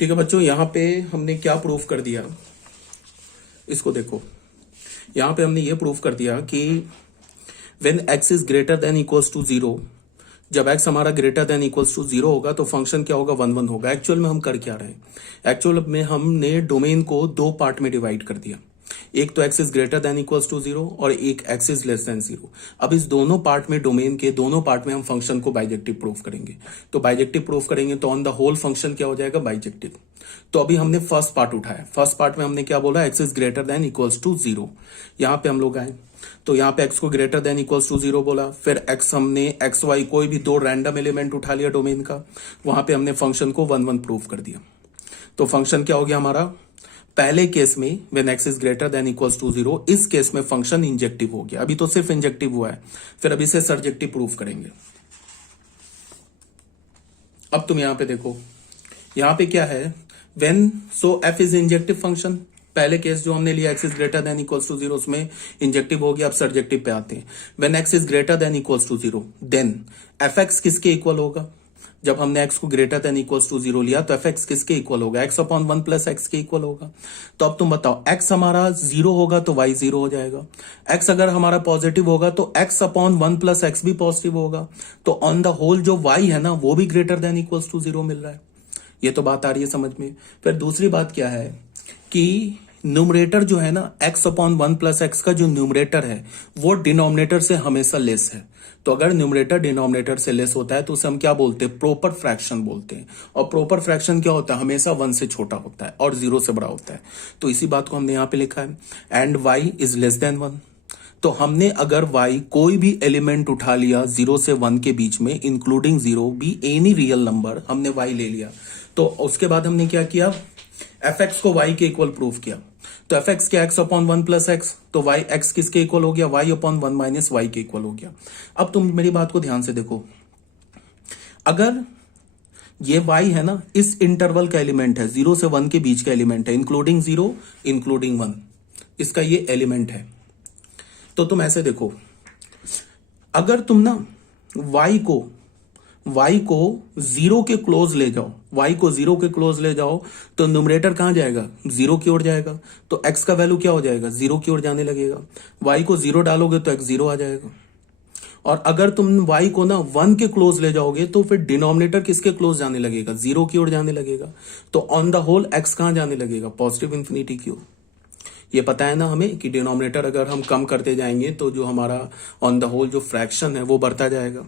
ठीक है बच्चों, यहां पे हमने क्या प्रूफ कर दिया, इसको देखो। यहां पे हमने ये प्रूफ कर दिया कि when x is greater than equals to 0, जब x हमारा ग्रेटर देन इक्वल्स टू 0 होगा तो फंक्शन क्या होगा, 1 1 होगा। एक्चुअल में हम कर क्या रहे हैं, एक्चुअल में हमने डोमेन को दो पार्ट में डिवाइड कर दिया। एक तो x is greater than equals to 0 और एक x इज लेस देन 0। अब इस दोनों पार्ट में, डोमेन के दोनों पार्ट में हम फंक्शन को बाइजेक्टिव प्रूफ करेंगे। तो बाइजेक्टिव प्रूफ करेंगे तो ऑन द होल फंक्शन क्या हो जाएगा, बाइजेक्टिव। तो अभी हमने फर्स्ट पार्ट उठाया। फर्स्ट पार्ट में हमने क्या बोला, x is greater than equals to 0। यहां पे हम लोग आए तो यहाँ पे x को ग्रेटर देन इक्वल्स टू 0 बोला। फिर x हमने x y कोई भी दो रैंडम एलिमेंट उठा लिया डोमेन का, वहां पे हमने फंक्शन को 1 1 प्रूफ कर दिया। तो फंक्शन क्या हो गया हमारा, पहले केस में when x is greater than equals to 0, इस केस में फंक्शन इंजेक्टिव हो गया। अभी तो सिर्फ इंजेक्टिव हुआ है, फिर अभी से सर्जेक्टिव प्रूफ करेंगे। अब तुम यहां पे देखो, यहां पे क्या है, when so f is injective function. पहले केस जो हमने लिया x is greater than equals to 0, उसमें इंजेक्टिव हो गया। अब सर्जेक्टिव पे आते हैं। When x is greater than equals to 0, then fx किसके इक्वल होगा। जब हमने x को ग्रेटर देन इक्वल्स टू 0 लिया तो fx किसके इक्वल होगा, x अपॉन 1 प्लस x के इक्वल होगा। तो अब तुम बताओ, x हमारा 0 होगा तो y 0 हो जाएगा। x अगर हमारा पॉजिटिव होगा तो x अपॉन 1 प्लस x भी पॉजिटिव होगा। तो ऑन द होल जो y है ना, वो भी ग्रेटर देन इक्वल्स टू 0 मिल रहा है। ये तो बात आ रही है समझ में। फिर दूसरी बात क्या है कि न्यूमरेटर जो है ना, x अपॉन 1 प्लस एक्स का जो न्यूमरेटर है वो डिनोमिनेटर से हमेशा लेस है। तो अगर न्यूमरेटर डिनोमिनेटर से लेस होता है तो उसे हम क्या बोलते हैं, प्रोपर फ्रैक्शन बोलते हैं। और प्रोपर फ्रैक्शन क्या होता है, हमेशा 1 से छोटा होता है और 0 से बड़ा होता है। तो इसी बात को हमने यहां पे लिखा है। And y is less then 1। तो हमने अगर y कोई भी एलिमेंट उठा लिया 0 से 1 के बीच में, including 0 be any real number, हमने y ले लिया, तो उसके बाद हमने क्या किया, fx को y के इक्वल प्रूफ किया। तो fx क्या, x अपॉन 1 प्लस एक्स, तो y x किसके इक्वल हो गया, y अपॉन 1 माइनस वाई के इक्वल हो गया। अब तुम मेरी बात को ध्यान से देखो, अगर ये y है ना, इस इंटरवल का एलिमेंट है, 0 से 1 के बीच का एलिमेंट है, इंक्लूडिंग 0 इंक्लूडिंग 1, इसका ये एलिमेंट है। तो तुम ऐसे देखो, अगर तुम ना y को 0 के क्लोज ले जाओ, y को 0 के क्लोज ले जाओ तो न्यूमरेटर कहां जाएगा, 0 की ओर जाएगा। तो x का वैल्यू क्या हो जाएगा, 0 की ओर जाने लगेगा। y को 0 डालोगे तो x 0 आ जाएगा। और अगर तुम y को ना 1 के क्लोज ले जाओगे तो फिर डिनोमिनेटर किसके क्लोज जाने लगेगा, 0 की ओर जाने लगेगा। तो ऑन द होल x कहां जाने लगेगा, पॉजिटिव इंफिनिटी की ओर। ये पता है ना हमें कि डिनोमिनेटर अगर हम कम करते जाएंगे तो जो हमारा ऑन द होल जो फ्रैक्शन है वो बढ़ता जाएगा।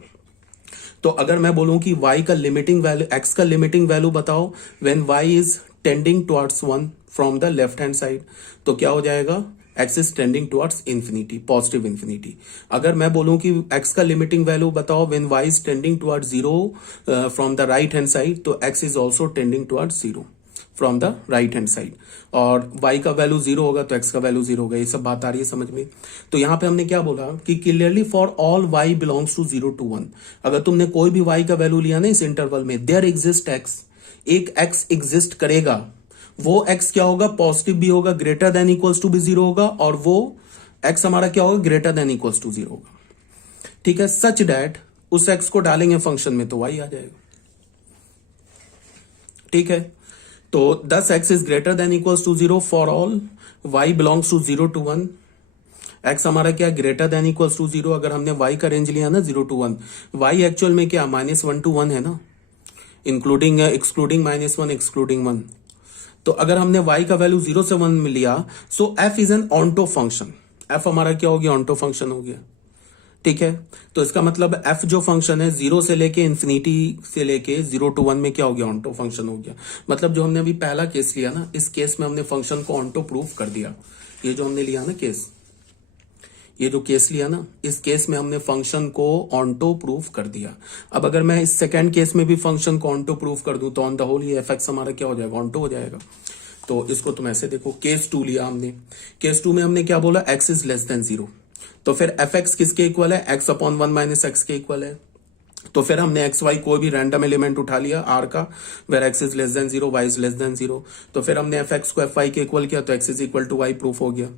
तो अगर मैं बोलूं कि y का लिमिटिंग वैल्यू, x का लिमिटिंग वैल्यू बताओ when y is tending towards 1 from the left hand side, तो क्या हो जाएगा, x is tending towards infinity, positive infinity. अगर मैं बोलूं कि x का लिमिटिंग वैल्यू बताओ when y is tending towards 0 from the right hand side, तो x is also tending towards 0 from the right hand side. और y का value 0 होगा तो x का वैल्यू 0 होगा। ये सब बात आ रही है समझ में। तो यहां पे हमने क्या बोला कि clearly for all y belongs to 0 to 1, अगर तुमने कोई भी y का वैल्यू लिया ना इस इंटरवल में, देयर एग्जिस्ट x, एक x एग्जिस्ट करेगा, वो x क्या होगा, पॉजिटिव भी होगा, ग्रेटर देन इक्वल्स टू भी 0 होगा, और वो x हमारा क्या होगा, ग्रेटर देन इक्वल्स टू 0 होगा। ठीक है, सच डैट उस x को डालेंगे फंक्शन में तो y आ जाएगा। ठीक है, तो 10 x is greater than equals to 0 for all y belongs to 0 to 1। x हमारा क्या, ग्रेटर देन इक्वल्स टू 0। अगर हमने y का रेंज लिया ना 0 to 1, y एक्चुअल में क्या, -1 to 1 है ना, इंक्लूडिंग एक्सक्लूडिंग -1 एक्सक्लूडिंग 1। तो अगर हमने y का वैल्यू 0 से 1 में लिया, सो f is an onto function. f हमारा क्या हो गया, ऑन्टो फंक्शन हो गया। ठीक है, तो इसका मतलब f जो फंक्शन है 0 से लेके इंफिनिटी से लेके 0 to 1 में क्या हो गया, ऑन्टो फंक्शन हो गया। मतलब जो हमने अभी पहला केस लिया ना, इस केस में हमने फंक्शन को ऑन्टो प्रूफ कर दिया। ये जो हमने लिया ना केस, ये जो केस लिया ना, इस केस में हमने फंक्शन को ऑन्टो प्रूफ कर दिया। अब अगर मैं इस सेकेंड केस में भी फंक्शन को ऑन्टो प्रूफ कर दूं तो ऑन द होल ये fx हमारा क्या हो जाएगा, ऑन्टो हो जाएगा। तो इसको तुम ऐसे देखो, केस 2 लिया हमने। केस 2 में हमने क्या बोला, x इज लेस देन 0, तो फिर fx किसके इक्वल है, x अपॉन 1 माइनस एक्स के इक्वल है। तो फिर हमने एक्स वाई कोई भी रैंडम एलिमेंट उठा लिया r का, where x is less than 0, y is less than 0। तो फिर हमने fx को fy के इक्वल किया तो x is equal to y proof हो गया।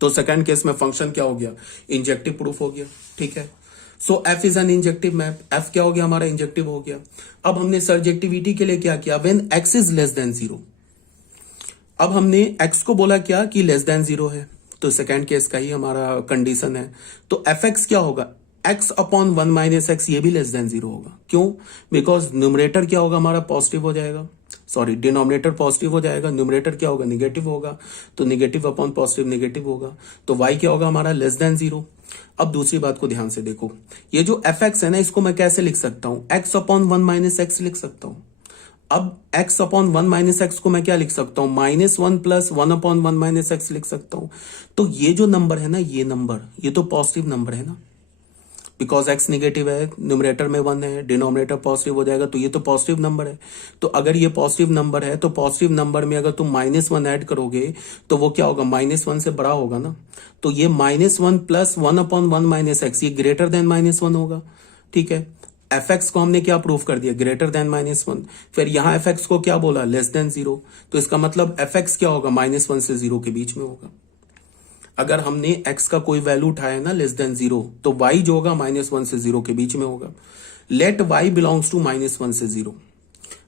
तो सेकंड केस में फंक्शन क्या हो गया, इंजेक्टिव प्रूफ हो गया। ठीक है, so f is an injective map, f क्या हो गया हमारा, इंजेक्टिव हो गया। अब हमने सर्जेक्टिविटी के लिए क्या किया, when x is less than zero. अब हमने एक्स को बोला क्या कि लेस देन जीरो है, तो सेकेंड केस का ही हमारा कंडीशन है। तो एफ एक्स क्या होगा, x upon one minus x, ये भी लेस देन जीरो होगा। क्यों, बिकॉज न्यूमरेटर क्या होगा हमारा, पॉजिटिव हो जाएगा, सॉरी डिनोमिनेटर पॉजिटिव हो जाएगा, न्यूमरेटर क्या होगा, निगेटिव होगा, तो निगेटिव अपॉन पॉजिटिव निगेटिव होगा, तो y क्या होगा हमारा, लेस देन जीरो। अब दूसरी बात को ध्यान से देखो, ये जो एफ एक्स है ना, इसको मैं कैसे लिख सकता हूं, x upon one minus x लिख सकता हूं। अब x upon one minus x को मैं क्या लिख सकता हूं, minus one plus one upon one minus x लिख सकता हूं। तो ये जो नंबर है ना, ये नंबर, ये तो पॉजिटिव नंबर है ना, बिकॉज x निगेटिव है, न्यूमरेटर में वन है, डिनोमिनेटर पॉजिटिव हो जाएगा, तो ये तो पॉजिटिव नंबर है। तो अगर ये पॉजिटिव नंबर है, तो पॉजिटिव नंबर में अगर तुम माइनस वन ऐड करोगे तो वो क्या होगा, माइनस वन से बड़ा होगा ना। तो ये minus one plus one upon one minus x, ये ग्रेटर देन माइनस वन होगा। ठीक है, एफ एक्स को हमने क्या प्रूव कर दिया, ग्रेटर देन माइनस वन। फिर यहां एफ एक्स को क्या बोला, लेस देन जीरो, तो इसका मतलब एफ एक्स क्या होगा, माइनस वन से जीरो के बीच में होगा। अगर हमने x का कोई वैल्यू उठाया ना लेस देन जीरो, तो y जो होगा माइनस वन से जीरो के बीच में होगा। Let y belongs to minus one से जीरो,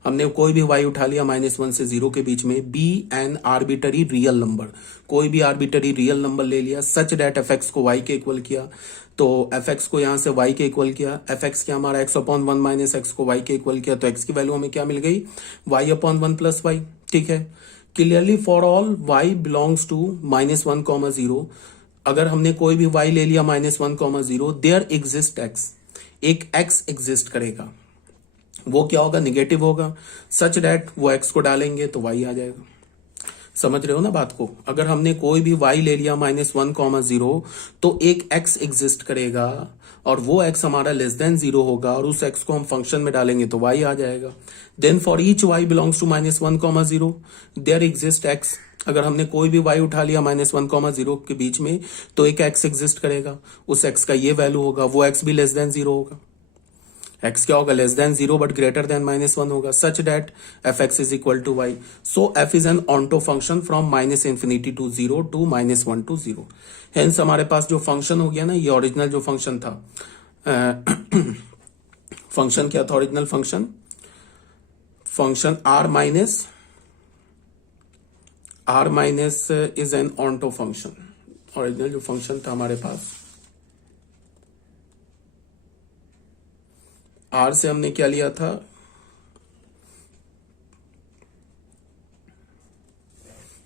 हमने कोई भी y उठा लिया माइनस वन से जीरो के बीच में, be an arbitrary real number, कोई भी आर्बिटरी रियल नंबर ले लिया, सच डेट एफ एक्स को y के इक्वल किया, तो एफ एक्स को यहां से y के इक्वल किया, एफ एक्स क्या हमारा x upon one minus x को y के इक्वल किया, तो x की वैल्यू हमें क्या मिल गई, y upon one plus Y. ठीक है, clearly for all y belongs to minus one comma zero, अगर हमने कोई भी y ले लिया minus one comma zero, there exist x, एक x एग्जिस्ट करेगा, वो क्या होगा, निगेटिव होगा, सच डेट वो x को डालेंगे तो y आ जाएगा। समझ रहे हो ना बात को, अगर हमने कोई भी y ले लिया माइनस वन कॉमा जीरो, तो एक x एग्जिस्ट करेगा और वो x हमारा लेस देन जीरो होगा, और उस x को हम फंक्शन में डालेंगे तो y आ जाएगा। Then for each y belongs to minus one comma zero, there exist x, अगर हमने कोई भी y उठा लिया माइनस वन कॉमा जीरो के बीच में, तो एक x एग्जिस्ट करेगा, उस x का ये वैल्यू होगा, वो x भी लेस देन जीरो होगा। x क्या होगा, less than zero but greater than minus one होगा, such that F x is equal to y. So f is an onto function from minus infinity to zero to minus one to zero. Hence हमारे पास जो function हो गया ना, ये original जो function था, फंक्शन क्या था original function, function R minus is an onto function. Original जो फंक्शन था हमारे पास, आर से हमने क्या लिया था,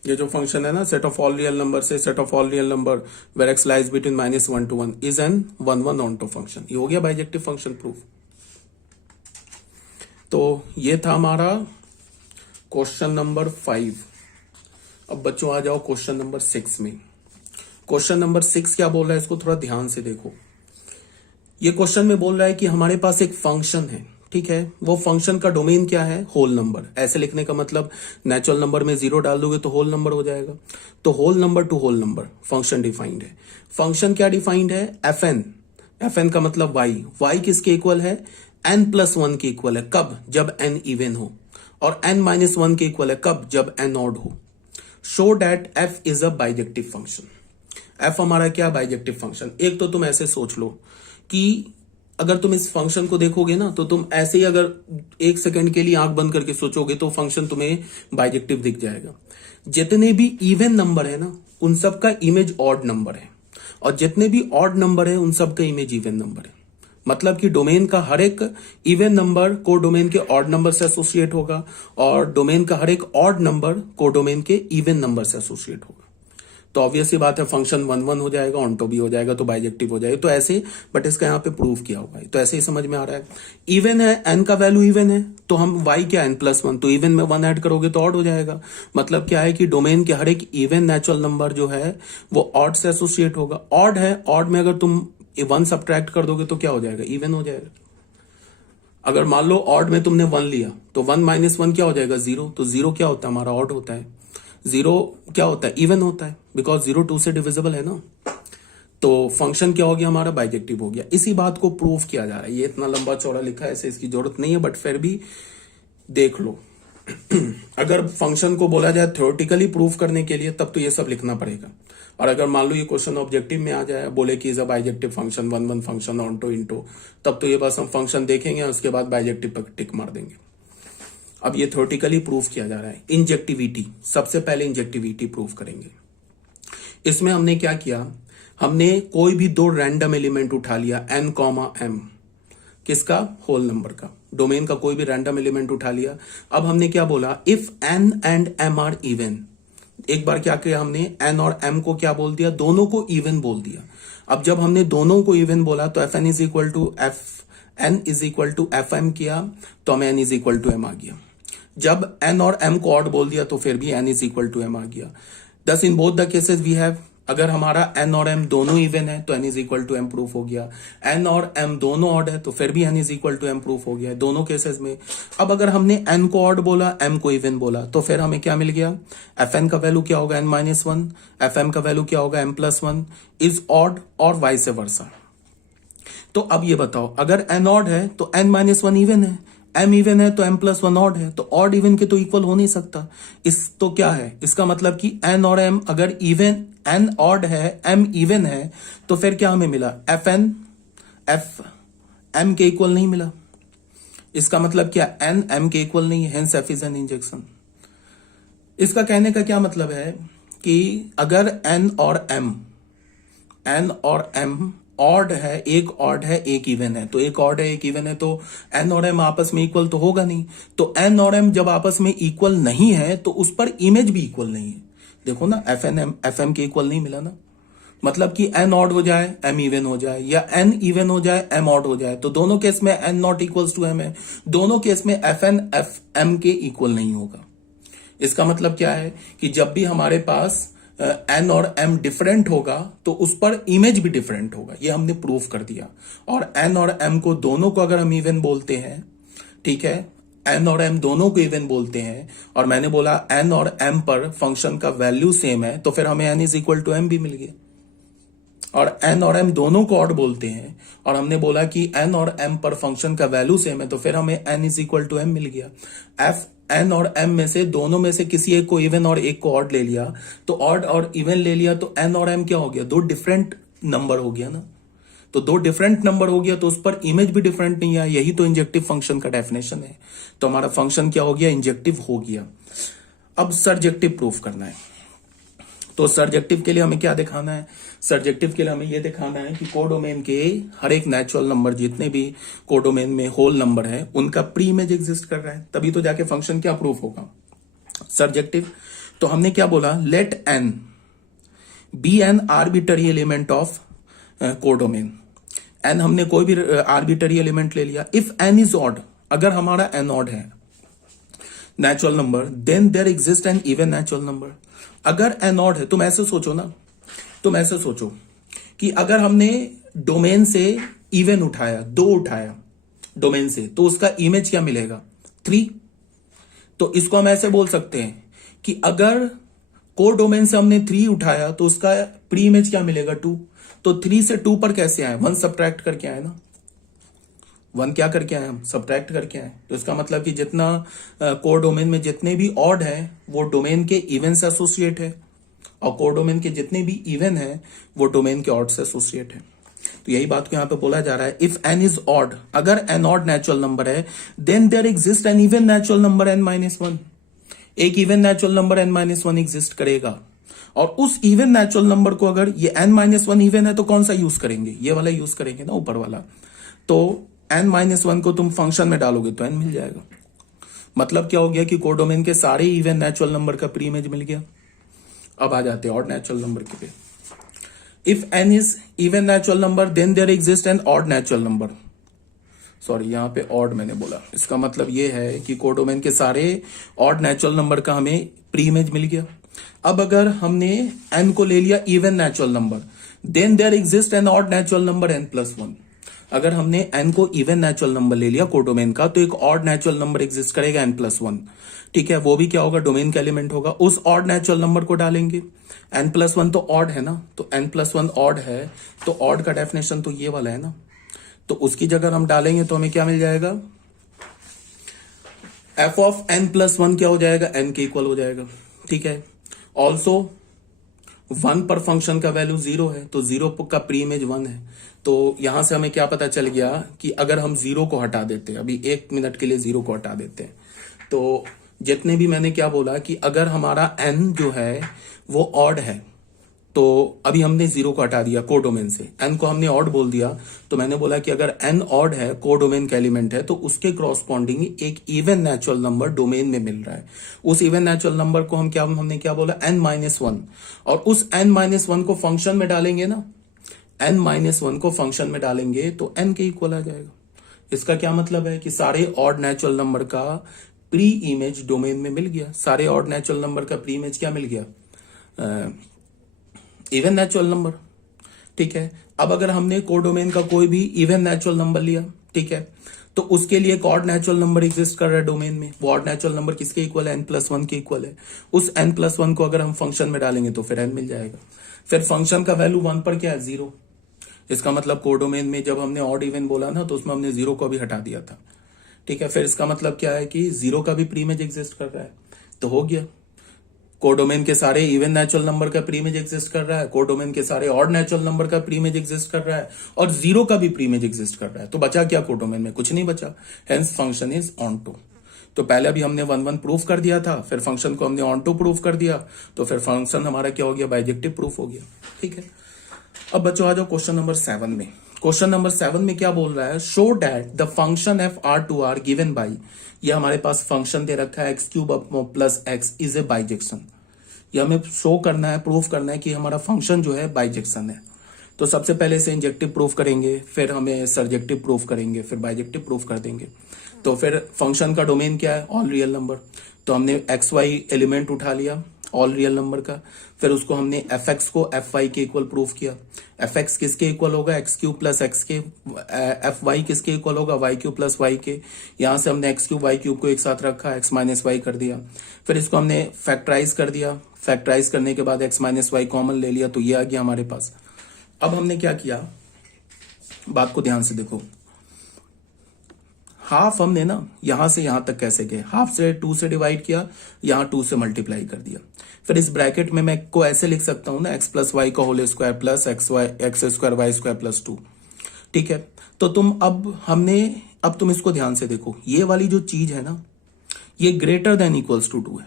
ये जो फंक्शन है ना, set of all real number से set of all real number where x lies between minus one to one is an one one onto function. ये हो गया बाइजेक्टिव फंक्शन प्रूफ। तो ये था हमारा क्वेश्चन नंबर 5। अब बच्चों आ जाओ क्वेश्चन नंबर 6 में। क्वेश्चन नंबर 6 क्या बोल रहा है, इसको थोड़ा ध्यान से देखो। ये क्वेश्चन में बोल रहा है कि हमारे पास एक फंक्शन है, ठीक है, वो फंक्शन का डोमेन क्या है, होल नंबर। ऐसे लिखने का मतलब नेचुरल नंबर में जीरो डाल दोगे तो होल नंबर हो जाएगा। तो whole number to whole number function defined है। फंक्शन क्या डिफाइंड है, एफ एन का मतलब वाई किसके इक्वल है, एन प्लस वन के इक्वल है। कब, जब एन इवन हो, और एन माइनस वन के इक्वल है कब, जब एन ऑड हो। Show that F is a bijective function. F हमारा क्या, बाइजेक्टिव फंक्शन। एक तो तुम ऐसे सोच लो कि अगर तुम इस फंक्शन को देखोगे ना, तो तुम ऐसे ही अगर एक सेकंड के लिए आंख बंद करके सोचोगे तो फंक्शन तुम्हें बाइजेक्टिव दिख जाएगा। जितने भी इवन नंबर है ना, उन सब का इमेज ऑड नंबर है, और जितने भी ऑड नंबर है उन सब का इमेज इवन नंबर है। मतलब कि डोमेन का हर एक इवन नंबर को डोमेन के ऑड नंबर से एसोसिएट होगा, और डोमेन का हर एक ऑड नंबर को डोमेन के इवन नंबर से एसोसिएट होगा। तो ऑब्वियस सी बात है, फंक्शन वन वन हो जाएगा, ऑन्टो भी हो जाएगा, तो बाइजेक्टिव हो जाएगा। तो ऐसे, बट इसका यहाँ पे प्रूव किया हुआ है, तो ऐसे ही समझ में आ रहा है। इवन है, एन का वैल्यू इवन है, तो हम वाई क्या, एन प्लस वन, तो इवन में वन ऐड करोगे तो ऑड हो जाएगा। मतलब क्या है कि डोमेन के हर एक इवन नेचुरल नंबर जो है वो ऑड से एसोसिएट होगा। ऑड है, ऑड में अगर तुम वन सब्ट्रैक्ट कर दोगे तो क्या हो जाएगा, इवन हो जाएगा। अगर मान लो ऑड में तुमने वन लिया, तो वन माइनस वन क्या हो जाएगा, जीरो। तो जीरो क्या होता है हमारा, ऑड होता है। जीरो क्या होता है, इवन होता है, बिकॉज जीरो टू से डिविजिबल है ना। तो फंक्शन क्या हो गया हमारा, बाइजेक्टिव हो गया। इसी बात को प्रूव किया जा रहा है। ये इतना लंबा चौड़ा लिखा है, ऐसे इसकी जरूरत नहीं है, बट फिर भी देख लो। अगर फंक्शन को बोला जाए थ्योरेटिकली प्रूफ करने के लिए तब तो ये सब लिखना पड़ेगा। और अगर मान लो ये क्वेश्चन ऑब्जेक्टिव में आ जाए, बोले कि is a bijective function one one function onto into, तब तो ये बस हम फंक्शन देखेंगे और उसके बाद बाइजेक्टिव पर टिक मार देंगे। अब ये थ्योरेटिकली प्रूफ किया जा रहा है। इंजेक्टिविटी, सबसे पहले इंजेक्टिविटी प्रूफ करेंगे। इसमें हमने क्या किया, हमने कोई भी दो रैंडम एलिमेंट उठा लिया, n कॉमा m, किसका, होल नंबर का, डोमेन का कोई भी रैंडम एलिमेंट उठा लिया। अब हमने क्या बोला, if n and m are even. एक बार क्या किया हमने, n और m को क्या बोल दिया, दोनों को इवन बोल दिया। अब जब हमने दोनों को इवन बोला तो fn is equal to n is equal to fm किया तो हमें n is equal to m आ गया। जब n और m को ऑड बोल दिया तो फिर भी n is equal to m आ गया। Thus in both the cases we have, अगर हमारा n और m दोनों इवन है तो n is equal to m proof हो गया। n और m दोनों ऑड है तो फिर भी n is equal to m proof हो गया दोनों केसेस में। अब अगर हमने n को ऑड बोला, m को इवन बोला, तो फिर हमें क्या मिल गया, fn का वैल्यू क्या होगा, n माइनस वन, fm का वैल्यू क्या होगा, m plus one is odd और वाइस वर्सा। तो अब ये बताओ, अगर n ऑड है तो n माइनस वन इवन है, m इवन है तो m प्लस वन ऑड है, तो ऑड इवन के तो इक्वल हो नहीं सकता। इस तो क्या है, इसका मतलब कि n और m अगर इवन, n ऑड है m इवन है, तो फिर क्या हमें मिला, fn f m के इक्वल नहीं मिला। इसका मतलब क्या, n m के इक्वल नहीं है, hence f is an injection. इसका कहने का क्या मतलब है कि अगर n और m ऑड है, एक ऑड है एक इवन है, तो एक ऑड है एक इवन है तो n और m आपस में इक्वल तो होगा नहीं। तो n और m जब आपस में इक्वल नहीं है तो उस पर इमेज भी इक्वल नहीं है। देखो ना, fm के इक्वल नहीं मिला ना, मतलब कि n ऑड हो जाए m इवन हो जाए, या n इवन हो जाए m ऑड हो जाए, तो दोनों केस में n not equals to m है, दोनों केस में fn fm के इक्वल नहीं होगा। इसका मतलब क्या है कि जब भी हमारे पास n और m डिफरेंट होगा तो उस पर इमेज भी डिफरेंट होगा, ये हमने प्रूफ कर दिया। और n और m को दोनों को अगर हम इवन बोलते हैं, ठीक है, n और m दोनों को इवन बोलते हैं, और मैंने बोला n और m पर फंक्शन का वैल्यू सेम है, तो फिर हमें n is equal to m भी मिल गया। और n और m दोनों को ऑड बोलते हैं, और हमने बोला कि n और m पर फंक्शन का वैल्यू सेम है, तो फिर हमें n is equal to m मिल गया। n और m में से दोनों में से किसी एक को इवन और एक को ऑड ले लिया, तो ऑड और इवन ले लिया तो n और m क्या हो गया, दो डिफरेंट नंबर हो गया ना। तो दो डिफरेंट नंबर हो गया तो उस पर इमेज भी डिफरेंट नहीं है, यही तो इंजेक्टिव फंक्शन का डेफिनेशन है। तो हमारा फंक्शन क्या हो गया, इंजेक्टिव हो गया। अब सर्जेक्टिव प्रूफ करना है, तो सर्जेक्टिव के लिए हमें क्या दिखाना है, सर्जेक्टिव के लिए हमें यह दिखाना है कि कोडोमेन के हर एक नेचुरल नंबर, जितने भी कोडोमेन में होल नंबर है, उनका प्री इमेज एग्जिस्ट कर रहा है, तभी तो जाके फंक्शन क्या प्रूफ होगा, सर्जेक्टिव। तो हमने क्या बोला, let n be an arbitrary element of codomain. n हमने कोई भी आर्बिटरी एलिमेंट ले लिया। इफ n इज ऑड, अगर हमारा n ऑड है natural number, then there exist an even natural number. अगर n ऑड है, तुम ऐसे सोचो ना, तुम ऐसे सोचो कि अगर हमने डोमेन से इवन उठाया, दो उठाया डोमेन से, तो उसका इमेज क्या मिलेगा, 3। तो इसको हम ऐसे बोल सकते हैं कि अगर कोर डोमेन से हमने 3 उठाया तो उसका प्री इमेज क्या मिलेगा, 2। तो 3 से 2 पर कैसे आए, 1 सब्ट्रैक्ट करके आए ना, 1 क्या करके आए, हम सब्ट्रैक्ट करके आए। तो इसका मतलब कि जितना कोर डोमेन में जितने भी ऑड है वो डोमेन के इवन से एसोसिएट है, और कोर डोमेन के जितने भी इवन है वो डोमेन के ऑड से एसोसिएट है। तो यही बात को यहां पे बोला जा रहा है, इफ n इज ऑड, अगर n ऑड नेचुरल नंबर है, then there exist an even natural number n minus one. एक even natural number n minus one exist करेगा, और उस इवन नेचुरल नंबर को अगर ये n माइनस वन इवन है तो कौन सा यूज करेंगे, ये वाला यूज करेंगे ना, ऊपर वाला। तो n माइनस वन को तुम फंक्शन में डालोगे तो n मिल जाएगा। मतलब क्या हो गया कि कोडोमेन के सारे इवन नेचुरल नंबर का प्री इमेज मिल गया। अब आ जाते हैं ऑड नेचुरल नंबर के पे। If n is even natural number, then there exist an odd natural number. Sorry, यहां पे ऑड मैंने बोला, इसका मतलब ये है कि कोडोमेन के सारे ऑड नेचुरल नंबर का हमें प्री इमेज मिल गया। अब अगर हमने n को ले लिया even natural number, then there exist an odd natural number n plus one. अगर हमने n को इवन नेचुरल नंबर ले लिया कोडोमेन का, तो एक ऑड नेचुरल नंबर एग्जिस्ट करेगा n प्लस वन। ठीक है, वो भी क्या होगा, डोमेन का एलिमेंट होगा। उस ऑड नेचुरल नंबर को डालेंगे, n प्लस वन तो ऑड है ना, तो n प्लस वन ऑड है, तो ऑड का डेफिनेशन तो ये वाला है ना, तो उसकी जगह हम डालेंगे तो हमें क्या मिल जाएगा, F of N plus one क्या हो जाएगा, एन के इक्वल हो जाएगा। ठीक है, ऑल्सो 1 पर फंक्शन का वैल्यू 0 है, तो 0 का प्री इमेज 1 है। तो यहां से हमें क्या पता चल गया कि अगर हम 0 को हटा देते हैं, अभी 1 मिनट के लिए 0 को हटा देते हैं, तो जितने भी मैंने क्या बोला कि अगर हमारा n जो है वो ऑड है, तो अभी हमने 0 को हटा दिया कोडोमेन से, n को हमने ऑड बोल दिया, तो मैंने बोला कि अगर n ऑड है, कोडोमेन का एलिमेंट है, तो उसके क्रॉसपॉन्डिंग एक इवन नेचुरल नंबर डोमेन में मिल रहा है। उस इवन नेचुरल नंबर को हमने क्या बोला, n-1, और उस n-1 को फंक्शन में डालेंगे ना, n-1 को फंक्शन में डालेंगे तो n के इक्वल आ जाएगा। इसका क्या मतलब है कि सारे ऑड नेचुरल नंबर का प्री इमेज डोमेन में मिल गया। सारे ऑड नेचुरल नंबर का प्री इमेज क्या मिल गया, इवन नेचुरल नंबर। ठीक है, अब अगर हमने कोडोमेन का कोई भी इवन नेचुरल नंबर लिया, ठीक है, तो उसके लिए एक ऑड नेचुरल नंबर एग्जिस्ट कर रहा है डोमेन में। वो ऑड नेचुरल नंबर किसके इक्वल है, n+1 के इक्वल है। उस n+1 को अगर हम फंक्शन में डालेंगे तो फिर n मिल जाएगा। फिर फंक्शन का वैल्यू 1 पर क्या है, 0। इसका मतलब कोडोमेन में जब हमने ऑड इवन बोला ना, तो उसमें हमने 0 को भी हटा दिया था। ठीक है, फिर इसका मतलब क्या है कि 0 का भी प्री इमेज एग्जिस्ट कर रहा है, तो हो गया। कोडोमेन के सारे इवन नेचुरल नंबर का प्री इमेज एग्जिस्ट कर रहा है, कोडोमेन के सारे ऑड नेचुरल नंबर का प्री इमेज एग्जिस्ट कर रहा है, और 0 का भी प्री इमेज एग्जिस्ट कर रहा है। तो बचा क्या कोडोमेन में, कुछ नहीं बचा। Hence function is onto. तो पहले अभी हमने 1-1 प्रूफ कर दिया था, फिर फंक्शन को हमने ऑन टू प्रूफ कर दिया, तो फिर फंक्शन हमारा क्या हो गया, बाइजेक्टिव प्रूफ हो गया। ठीक है, अब बच्चों आ जाओ क्वेश्चन नंबर 7 में। क्वेश्चन नंबर 7 में क्या बोल रहा है, show that the function F R to R given by, ये हमारे पास फंक्शन दे रखा है x³ plus x is a bijection. ये हमें शो करना है, प्रूफ करना है कि हमारा फंक्शन जो है बाइजेक्शन है। तो सबसे पहले से इंजेक्टिव प्रूफ करेंगे, फिर हमें सर्जेक्टिव प्रूफ करेंगे, फिर बाइजेक्टिव प्रूफ कर देंगे। तो फिर फंक्शन का डोमेन क्या है, ऑल रियल नंबर। तो हमने XY एलिमेंट उठा लिया ऑल रियल नंबर का, फिर उसको हमने fx को fy के इक्वल प्रूफ किया। fx किसके इक्वल होगा, x³ प्लस x के, fy किसके इक्वल होगा, y³ प्लस y के। यहां से हमने x³ y³ को एक साथ रखा, x माइनस वाई कर दिया। फिर इसको हमने फैक्टराइज कर दिया, फैक्टराइज करने के बाद x माइनस वाई कॉमन ले लिया, तो ये आ गया हमारे पास। अब हमने क्या किया, बात को ध्यान से देखो। हाफ हमने ना यहां से यहां तक कैसे गए, हाफ से 2 से डिवाइड किया, यहां 2 से मल्टीप्लाई कर दिया। फिर इस ब्रैकेट में मैं को ऐसे लिख सकता हूं ना, x प्लस वाई का whole square plus X square Y square plus 2। ठीक है, तो अब तुम इसको ध्यान से देखो, ये वाली जो चीज है ना, ये ग्रेटर देन इक्वल्स टू 2 है।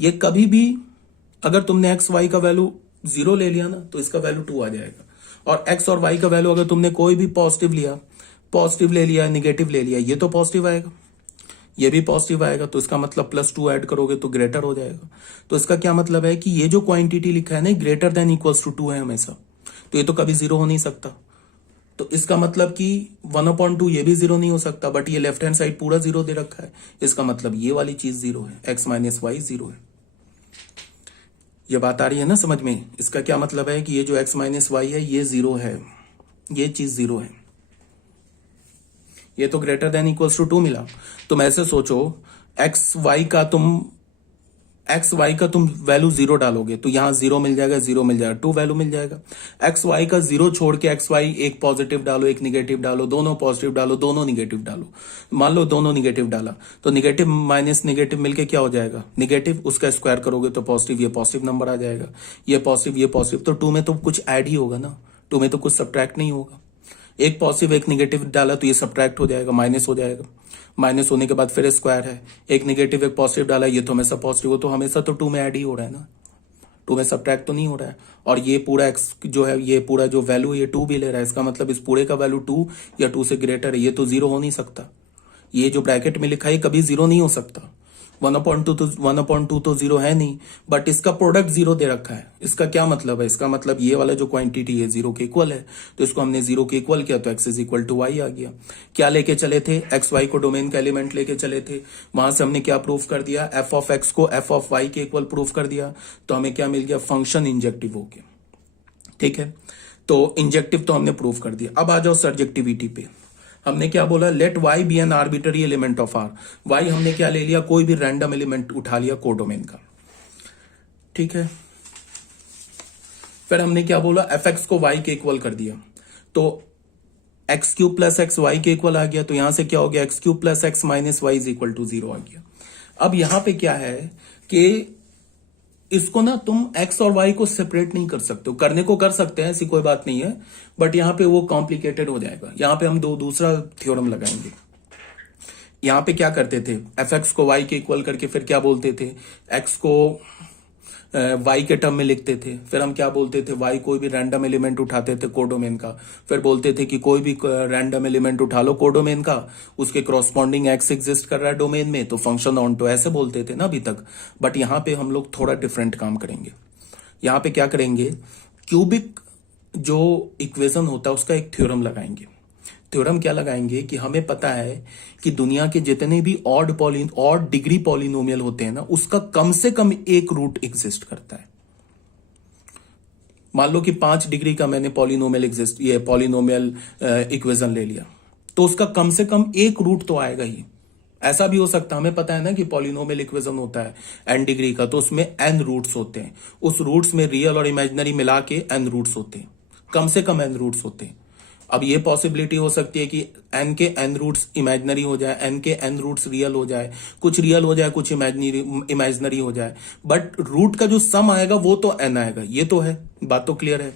ये कभी भी अगर तुमने एक्स वाई का वैल्यू 0 ले लिया ना, तो इसका वैल्यू 2 आ जाएगा। और एक्स और वाई का वैल्यू अगर तुमने कोई भी पॉजिटिव ले लिया, निगेटिव ले लिया, ये तो पॉजिटिव आएगा, ये भी पॉजिटिव आएगा, तो इसका मतलब +2 ऐड करोगे तो ग्रेटर हो जाएगा। तो इसका क्या मतलब है कि ये जो क्वांटिटी लिखा है ना, ग्रेटर देन इक्वल्स टू 2 है हमेशा, तो ये तो कभी 0 हो नहीं सकता। तो इसका मतलब कि 1/2 ये भी 0 नहीं हो सकता, बट ये लेफ्ट हैंड साइड पूरा 0 दे रखा है, इसका मतलब ये वाली चीज 0 है, x माइनस वाई 0 है। ये बात आ रही है ना समझ में। इसका क्या मतलब है कि ये जो x माइनस वाई है ये 0 है, ये चीज 0 है, ये तो ग्रेटर देन इक्वल्स टू 2 मिला। तुम ऐसे सोचो, एक्स वाई का तुम वैल्यू 0 डालोगे तो यहां 0 मिल जाएगा, 0 मिल जाएगा, 2 वैल्यू मिल जाएगा। एक्स वाई का 0 छोड़ के एक्स वाई एक पॉजिटिव डालो, एक निगेटिव डालो, दोनों पॉजिटिव डालो, दोनों निगेटिव डालो। मान लो दोनों निगेटिव डाला, तो निगेटिव माइनस निगेटिव मिलके क्या हो जाएगा, निगेटिव, उसका स्क्वायर करोगे तो पॉजिटिव, ये पॉजिटिव नंबर आ जाएगा, ये पॉजिटिव, तो 2 में तो कुछ ऐड ही होगा ना, 2 में तो कुछ सब्ट्रैक्ट नहीं होगा। एक पॉजिटिव एक निगेटिव डाला तो ये सब्ट्रैक्ट हो जाएगा, माइनस हो जाएगा, माइनस होने के बाद फिर स्क्वायर है, एक निगेटिव एक पॉजिटिव डाला, ये तो हमेशा पॉजिटिव हो, तो हमेशा तो 2 में ऐड ही हो रहा है ना, 2 में सब्ट्रैक्ट तो नहीं हो रहा है। और ये पूरा एक्स जो है, ये पूरा जो वैल्यू ये 2 भी ले रहा है, इसका मतलब इस पूरे का वैल्यू 2 या 2 से ग्रेटर है, ये तो 0 हो नहीं सकता। ये जो ब्रैकेट में लिखा है कभी 0 नहीं हो सकता। 1/2 तो 0 है नहीं, बट इसका प्रोडक्ट 0 दे रखा है। इसका क्या मतलब है, इसका मतलब ये वाला जो क्वांटिटी है 0 के इक्वल है, तो इसको हमने 0 के इक्वल किया तो x is equal to y आ गया। क्या लेके चले थे, एक्स वाई को डोमेन का एलिमेंट लेके चले थे, वहां से हमने क्या प्रूफ कर दिया, एफ ऑफ एक्स को एफ ऑफ वाई के इक्वल प्रूफ कर दिया, तो हमें क्या मिल गया, फंक्शन इंजेक्टिव हो गया। ठीक है, तो इंजेक्टिव तो हमने प्रूफ कर दिया। अब आ जाओ सब्जेक्टिविटी पे। हमने क्या बोला, let y be an arbitrary element of R। y हमने क्या ले लिया, कोई भी रैंडम एलिमेंट उठा लिया कोडोमेन का। ठीक है, फिर हमने क्या बोला, fx को y के इक्वल कर दिया। तो X cube plus X Y के इक्वल आ गया, तो यहां से क्या हो गया, X cube plus X minus Y is equal to 0 आ गया। अब यहां पे क्या है कि इसको ना तुम x और y को सेपरेट नहीं कर सकते हो, करने को कर सकते हैं, ऐसी कोई बात नहीं है, बट यहां पे वो कॉम्प्लिकेटेड हो जाएगा। यहां पे हम दूसरा थ्योरम लगाएंगे। यहां पे क्या करते थे, fx को y के इक्वल करके फिर क्या बोलते थे, x को y के टर्म में लिखते थे, फिर हम क्या बोलते थे, y कोई भी रैंडम एलिमेंट उठाते थे कोडोमेन का, फिर बोलते थे कि कोई भी रैंडम एलिमेंट उठा लो कोडोमेन का, उसके कॉरस्पॉन्डिंग x एग्जिस्ट कर रहा है डोमेन में, तो फंक्शन ऑन टू, ऐसे बोलते थे ना अभी तक। बट यहां पे हम लोग थोड़ा डिफरेंट काम करेंगे। यहां पे क्या करेंगे, क्यूबिक जो इक्वेशन होता है उसका एक थ्योरम लगाएंगे। थ्योरम क्या लगाएंगे कि हमें पता है कि दुनिया के जितने भी ऑड डिग्री पॉलिनोमियल होते हैं ना, उसका कम से कम एक रूट एग्जिस्ट करता है। मान लो कि 5 डिग्री का मैंने पॉलिनोमियल इक्वेशन ले लिया, तो उसका कम से कम एक रूट तो आएगा ही। ऐसा भी हो सकता है, हमें पता है ना कि पॉलिनोमियल इक्वेशन होता है n डिग्री का, तो उसमें n रूट्स होते हैं, उस रूट्स में रियल और इमेजिनरी मिला के n रूट्स होते हैं, कम से कम n रूट्स होते हैं। अब ये पॉसिबिलिटी हो सकती है कि n के n रूट्स इमेजिनरी हो जाए, n के n रूट्स रियल हो जाए, कुछ रियल हो जाए, कुछ इमेजिनरी हो जाए, बट रूट का जो सम आएगा वो तो n आएगा। ये तो है, बात तो क्लियर है।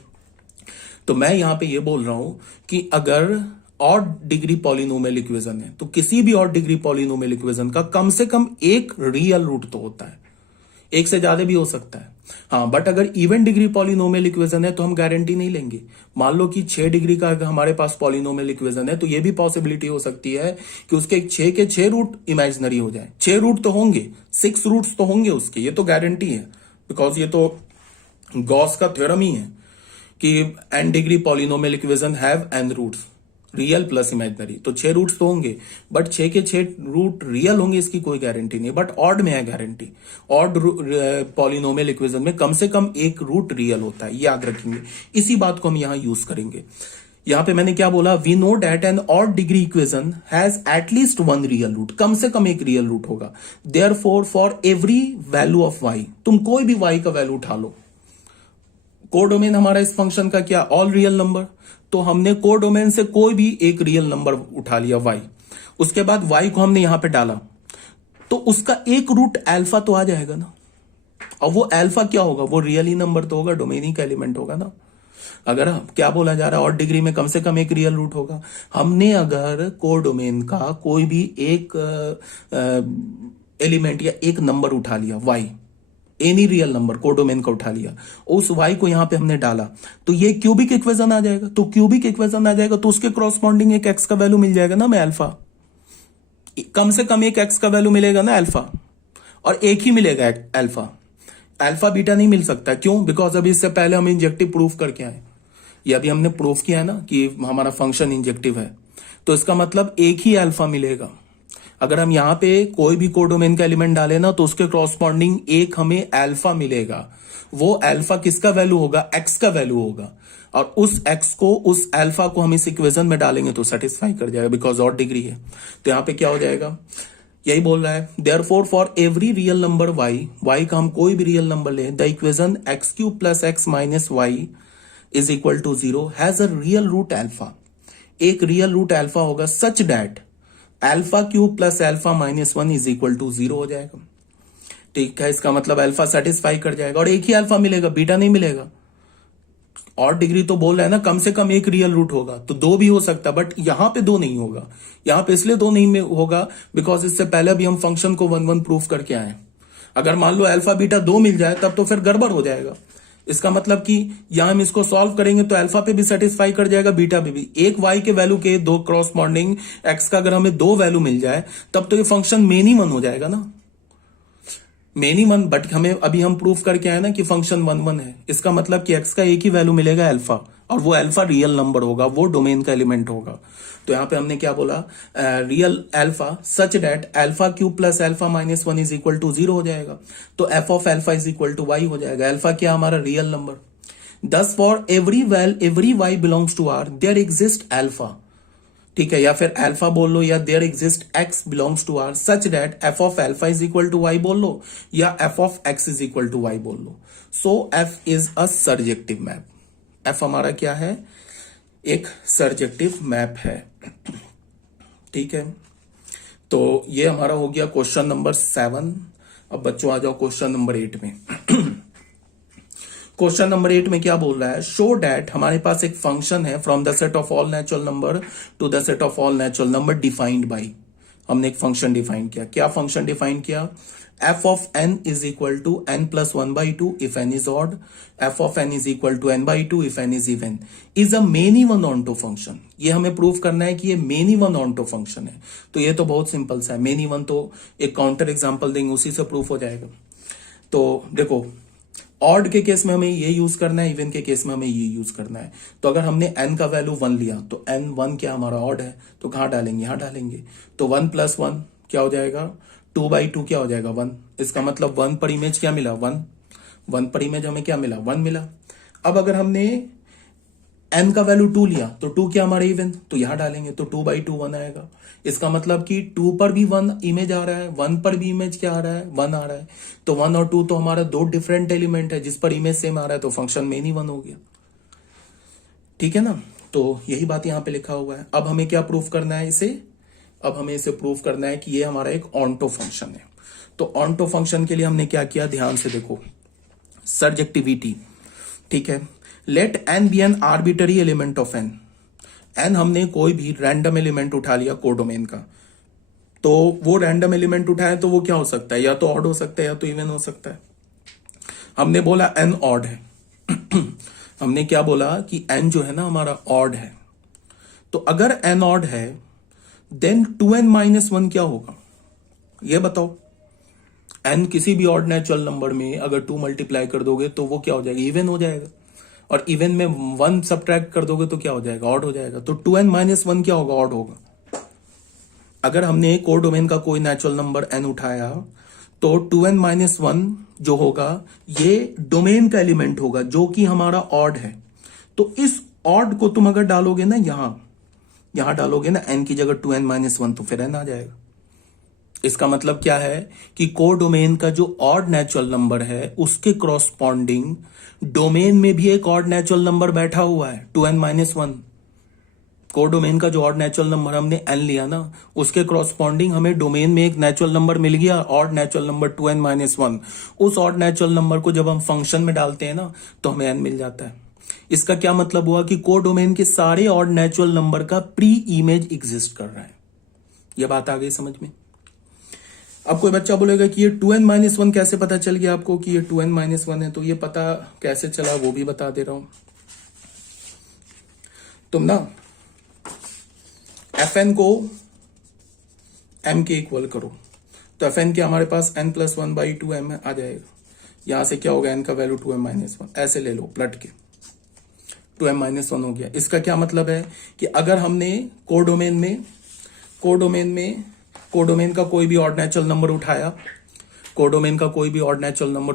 तो मैं यहां पे ये बोल रहा हूं कि अगर ऑड डिग्री पॉलिनोमियल इक्वेशन है, तो किसी भी ऑड डिग्री पॉलिनोमियल इक्वेशन का कम से कम एक रियल रूट तो होता है, एक से ज्यादा भी हो सकता है। हाँ, बट अगर इवन डिग्री पॉलिनोमियल इक्वेशन है तो हम गारंटी नहीं लेंगे। मान लो कि 6 डिग्री का अगर हमारे पास पॉलिनोमियल इक्वेशन है, तो ये भी पॉसिबिलिटी हो सकती है कि उसके 6 के 6 रूट इमेजिनरी हो जाए। 6 रूट तो होंगे, 6 रूट्स तो होंगे उसके, ये तो गारंटी है, बिकॉज ये तो गॉस का थ्योरम ही है कि n degree polynomial equation have n roots, real plus imaginary, तो 6 रूट्स तो होंगे, बट 6 के 6 रूट रियल होंगे इसकी कोई गारंटी नहीं, बट ऑड में है गारंटी। ऑड पॉलिनोमियल इक्वेशन में कम से कम एक रूट रियल होता है, याद रखेंगे। इसी बात को हम यहां यूज करेंगे। यहां पे मैंने क्या बोला, we know that an odd degree equation has at least one real root, कम से कम एक रियल रूट होगा। Therefore for every value of y, तुम कोई भी वाई का वैल्यू उठा लो, कोडोमेन हमारा इस फंक्शन का क्या, ऑल रियल नंबर, तो हमने कोडोमेन से कोई भी एक रियल नंबर उठा लिया y, उसके बाद y को हमने यहां पे डाला, तो उसका एक रूट अल्फा तो आ जाएगा ना। और वो अल्फा क्या होगा, वो रियल ही नंबर तो होगा, डोमेन ही का एलिमेंट होगा ना। अगर क्या बोला जा रहा है, और डिग्री में कम से कम एक रियल रूट होगा। हमने अगर कोडोमेन का कोई भी एक एलिमेंट या एक नंबर उठा लिया y, any real number codomain का उठा लिया, उस y को यहां पे हमने डाला, तो ये क्यूबिक इक्वेशन आ जाएगा। तो क्यूबिक इक्वेशन आ जाएगा तो उसके कॉरस्पॉन्डिंग एक x का वैल्यू मिल जाएगा ना, मैं अल्फा, कम से कम एक x का वैल्यू मिलेगा ना अल्फा, और एक ही मिलेगा अल्फा, अल्फा बीटा नहीं मिल सकता। क्यों, बिकॉज अभी इससे पहले हम इंजेक्टिव प्रूफ करके आए, ये अभी हमने प्रूफ किया है ना कि हमारा फंक्शन इंजेक्टिव है, तो इसका मतलब एक ही अल्फा मिलेगा। अगर हम यहां पे कोई भी कोडोमेन का एलिमेंट डाले ना, तो उसके कॉरस्पॉन्डिंग एक हमें अल्फा मिलेगा। वो अल्फा किसका वैल्यू होगा, एक्स का वैल्यू होगा, और उस एक्स को, उस अल्फा को हम इस इक्वेशन में डालेंगे तो सेटिस्फाई कर जाएगा, बिकॉज ऑड डिग्री है। तो यहां पे क्या हो जाएगा, यही बोल रहा है, therefore for every real number y का हम कोई भी रियल नंबर ले, the equation X cube plus X minus Y is equal to 0 has a real root alpha, एक रियल रूट अल्फा होगा, such that alpha cube plus alpha minus 1 is equal to 0 हो जाएगा। ठीक है, इसका मतलब alpha satisfy कर जाएगा, और एक ही अल्फा मिलेगा, बीटा नहीं मिलेगा। और डिग्री तो बोल रहा है ना, कम से कम एक रियल रूट होगा, तो 2 भी हो सकता, बट यहां पे 2 नहीं होगा। यहां पे इसलिए 2 नहीं होगा बिकॉज इससे पहले भी हम फंक्शन को 1 प्रूफ करके आए। अगर मान लो अल्फा बीटा 2 मिल जाए, तब तो फिर गड़बड़ हो जाएगा। इसका मतलब कि यहां हम इसको सॉल्व करेंगे तो अल्फा पे भी सेटिस्फाई कर जाएगा, बीटा पे भी। एक y के वैल्यू के 2 क्रॉसपॉन्डिंग x का अगर हमें 2 वैल्यू मिल जाए, तब तो ये फंक्शन मेनीमन हो जाएगा ना, मेनीमन। बट हमें अभी हम प्रूफ करके आए ना कि फंक्शन 1 है, इसका मतलब कि x का एक ही वैल्यू मिलेगा अल्फा, और वो अल्फा रियल नंबर होगा, वो डोमेन का एलिमेंट होगा। तो यहां पे हमने क्या बोला, real alpha such that alpha cube plus alpha minus 1 is equal to 0 हो जाएगा। तो F of alpha is equal to Y हो जाएगा। अल्फा क्या, हमारा real number. Thus for every Y belongs to R there exist alpha, ठीक है, या फिर अल्फा बोल लो, या there exist X belongs to R such that F of alpha is equal to Y बोल लो, या f of x is equal to Y बोल लो। So f is a surjective map. F हमारा क्या है, एक सर्जेक्टिव मैप है। ठीक है, तो ये हमारा हो गया क्वेश्चन नंबर 7। अब बच्चों आ जाओ क्वेश्चन नंबर 8 में। क्वेश्चन नंबर 8 में क्या बोल रहा है, शो डैट हमारे पास एक फंक्शन है from the set of all natural number to the set of all natural number defined by. हमने एक फंक्शन डिफाइन किया। क्या फंक्शन डिफाइन किया, f of n is equal to n plus 1/2 if n is odd, f of n is equal to n/2 if n is even, is a many one onto function. ये हमें prove करना है कि ये many one onto function है। तो ये तो बहुत सिंपल सा है, मेनी वन तो एक काउंटर एग्जाम्पल देंगे उसी से प्रूफ हो जाएगा। तो देखो, ऑड के केस में हमें ये यूज करना है, इवन के केस में हमें ये यूज करना है। तो अगर हमने n का वैल्यू 1 लिया तो n1 क्या हमारा ऑड है, तो कहां डालेंगे, यहां डालेंगे। तो 1 + 1 क्या हो जाएगा, 2/2 क्या हो जाएगा 1। इसका मतलब 1 पर इमेज क्या मिला, 1। 1 पर इमेज हमें क्या मिला, 1 मिला। अब अगर हमने n का वैल्यू 2 लिया तो 2 क्या हमारा इवन, तो यहां डालेंगे। तो 2/2 1 आएगा। इसका मतलब कि 2 पर भी 1 इमेज आ रहा है, 1 पर भी इमेज क्या आ रहा है, 1 आ रहा है। तो 1 और 2 तो हमारा दो डिफरेंट एलिमेंट है, जिस पर इमेज सेम आ रहा है, तो फंक्शन मेनी वन हो गया। ठीक है ना, तो यही बात यहां पे लिखा हुआ है। अब हमें क्या प्रूफ करना है इसे, अब हमें इसे प्रूफ करना है कि ये हमारा एक ऑन्टो फंक्शन है। तो ऑन्टो फंक्शन के लिए हमने क्या किया, ध्यान से देखो, सर्जेक्टिविटी। ठीक है, let n be an arbitrary element of N. N हमने कोई भी रैंडम एलिमेंट उठा लिया कोडोमेन का, तो वो रैंडम एलिमेंट उठाए तो वो क्या हो सकता है, या तो ऑड हो सकता है या तो इवन हो सकता है। हमने बोला एन ऑड है। हमने क्या बोला कि एन जो है ना हमारा ऑड है। तो अगर एन ऑड है देन 2n-1 क्या होगा, ये बताओ। एन किसी भी ऑड नेचुरल नंबर में अगर 2 मल्टीप्लाई कर दोगे तो वो क्या हो जाएगा, इवन हो जाएगा। और इवन में 1 सब्ट्रैक्ट कर दोगे तो क्या हो जाएगा, ऑड हो जाएगा। तो 2n-1 क्या होगा, ऑड होगा। अगर हमने कोडोमेन का कोई नेचुरल नंबर n उठाया तो 2n-1 जो होगा ये डोमेन का एलिमेंट होगा जो कि हमारा ऑड है। तो इस ऑड को तुम अगर डालोगे ना यहां डालोगे ना n की जगह 2n-1 तो फिर n आ जाएगा। इसका मतलब क्या है कि कोडोमेन का जो ऑड नेचुरल नंबर है उसके क्रॉसपॉन्डिंग डोमेन में भी एक ऑड नेचुरल नंबर बैठा हुआ है 2n-1। कोडोमेन का जो ऑड नेचुरल नंबर हमने n लिया ना, उसके क्रॉसपॉन्डिंग हमें डोमेन में एक नेचुरल नंबर मिल गया, ऑड नेचुरल नंबर 2n-1। उस ऑड नेचुरल नंबर को जब हम फंक्शन में डालते हैं ना तो हमें n मिल जाता है। इसका क्या मतलब हुआ कि कोडोमेन के सारे ऑड नेचुरल नंबर का प्री इमेज एग्जिस्ट कर रहा है। यह बात आ गई समझ में। अब कोई बच्चा बोलेगा कि ये 2n-1 कैसे पता चल गया आपको कि ये 2n-1 है, तो ये पता कैसे चला वो भी बता दे रहा हूं। तुम ना fn को m के इक्वल करो, तो fn के हमारे पास n + 1/2 m आ जाएगा। यहां से क्या होगा, n का वैल्यू 2m-1 ऐसे ले लो पलट के, 2m-1 हो गया। इसका क्या मतलब है कि अगर हमने कोडोमेन का कोई भी ऑड नेचुरल नंबर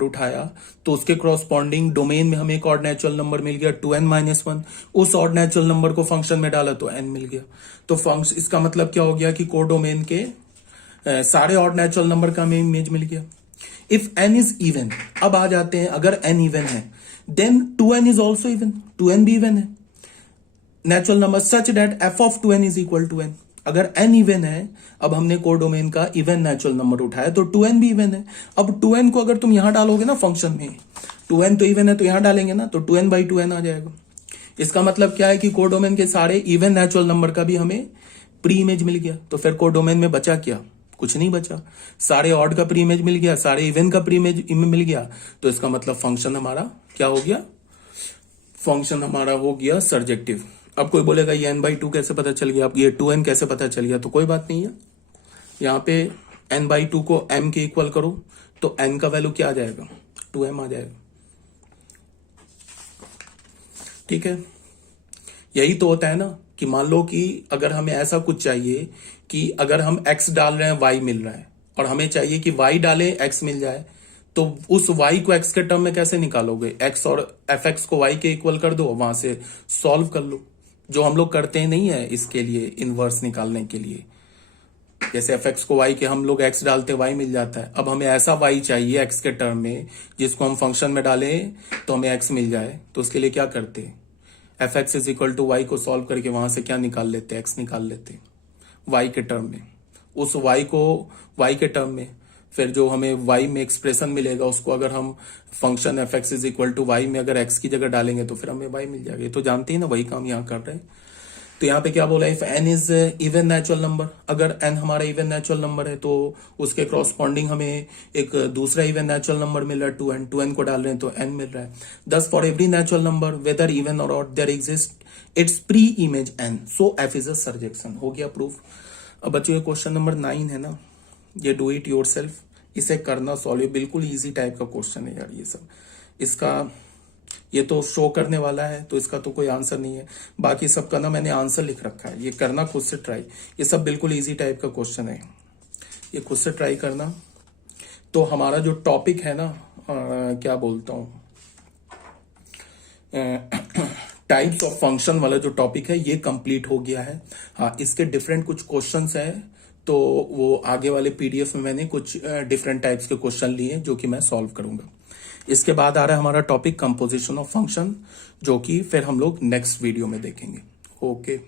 उठाया, तो उसके क्रॉसपॉन्डिंग डोमेन में हमें एक ऑड नेचुरल नंबर मिल गया 2n-1। उस ऑड नेचुरल नंबर को फंक्शन में डाला तो n मिल गया। तो फंक्शन, इसका मतलब क्या हो गया कि कोडोमेन के सारे ऑड नेचुरल नंबर का हमें इमेज मिल गया। इफ n इज इवन, अब आ जाते हैं, अगर n इवन है then 2n is also even, 2n भी इवन है natural number such that f of 2n is equal to n। अगर n इवन है, अब हमने कोडोमेन का इवन नेचुरल नंबर उठाया तो 2n भी इवन है। अब 2n को अगर तुम यहां डालोगे ना फंक्शन में, 2n तो इवन है तो यहां डालेंगे ना, तो 2n/2n आ जाएगा। इसका मतलब क्या है कि कोडोमेन के सारे इवन नेचुरल नंबर का भी हमें प्री इमेज मिल गया। तो फिर कोडोमेन में बचा क्या, कुछ नहीं बचा। सारे ऑड का प्री इमेज मिल गया, सारे इवन का प्री इमेज मिल गया। तो इसका मतलब फंक्शन हमारा क्या हो गया, फंक्शन हमारा हो गया सर्जेक्टिव। अब कोई बोलेगा ये n/2 कैसे पता चल गया, अब ये 2n कैसे पता चल गया, तो कोई बात नहीं है। यहाँ पे n/2 को m के इक्वल करो तो n का वैल्यू क्या आ जाएगा, 2m आ जाएगा। ठीक है, यही तो होता है ना कि मान लो कि अगर हमें ऐसा कुछ चाहिए कि अगर हम x डाल रहे हैं y मिल रहा है, और हमें चाहिए कि y डालें x मिल जाए, तो उस y को x के टर्म में कैसे निकालोगे, x और fx को y के इक्वल कर दो, वहां से सॉल्व कर लो, जो हम लोग करते हैं नहीं है इसके लिए, इनवर्स निकालने के लिए। जैसे fx को y के हम लोग x डालते y मिल जाता है। अब हमें ऐसा y चाहिए x के टर्म में जिसको हम फंक्शन में डालें तो हमें x मिल जाए, तो उसके लिए क्या करते हैं, f x is equal to y को सॉल्व करके वहां से क्या निकाल लेते, एक्स निकाल लेते वाई के टर्म में। उस वाई को वाई के टर्म में फिर जो हमें वाई में एक्सप्रेशन मिलेगा उसको अगर हम function f x is equal to y में अगर एक्स की जगह डालेंगे तो फिर हमें वाई मिल जाएगा। ये तो जानते हैं ना, वही काम यहाँ कर रहे हैं। तो यहाँ पे क्या बोला, if n is even natural number, अगर एन हमारा इवन नेचुरल नंबर है तो उसके क्रॉसपॉन्डिंग हमें एक दूसरा इवन नेचुरल नंबर मिल रहा है 2n, 2n को डाल रहे हैं तो n मिल रहा है। Thus for every natural number whether even और odd there exist its pre image n, so f is a surjection. हो गया प्रूफ। अब बच्चों ये क्वेश्चन नंबर 9 है ना, ये डू इट योर सेल्फ, इसे करना सॉल्व, बिल्कुल इजी टाइप का क्वेश्चन है यार ये सब। इसका ये तो शो करने वाला है तो इसका तो कोई आंसर नहीं है, बाकी सबका ना मैंने आंसर लिख रखा है, ये करना खुद से ट्राई। ये सब बिल्कुल इजी टाइप का क्वेश्चन है, ये खुद से ट्राई करना। तो हमारा जो टॉपिक है ना क्या बोलता हूं टाइप्स ऑफ फंक्शन वाला जो टॉपिक है ये कंप्लीट हो गया है। हाँ, इसके डिफरेंट कुछ क्वेश्चंस हैं तो वो आगे वाले पीडीएफ में मैंने कुछ डिफरेंट टाइप्स के क्वेश्चन लिए जो कि मैं सॉल्व करूंगा। इसके बाद आ रहा है हमारा टॉपिक कंपोजिशन ऑफ फंक्शन, जो कि फिर हम लोग नेक्स्ट वीडियो में देखेंगे। ओके।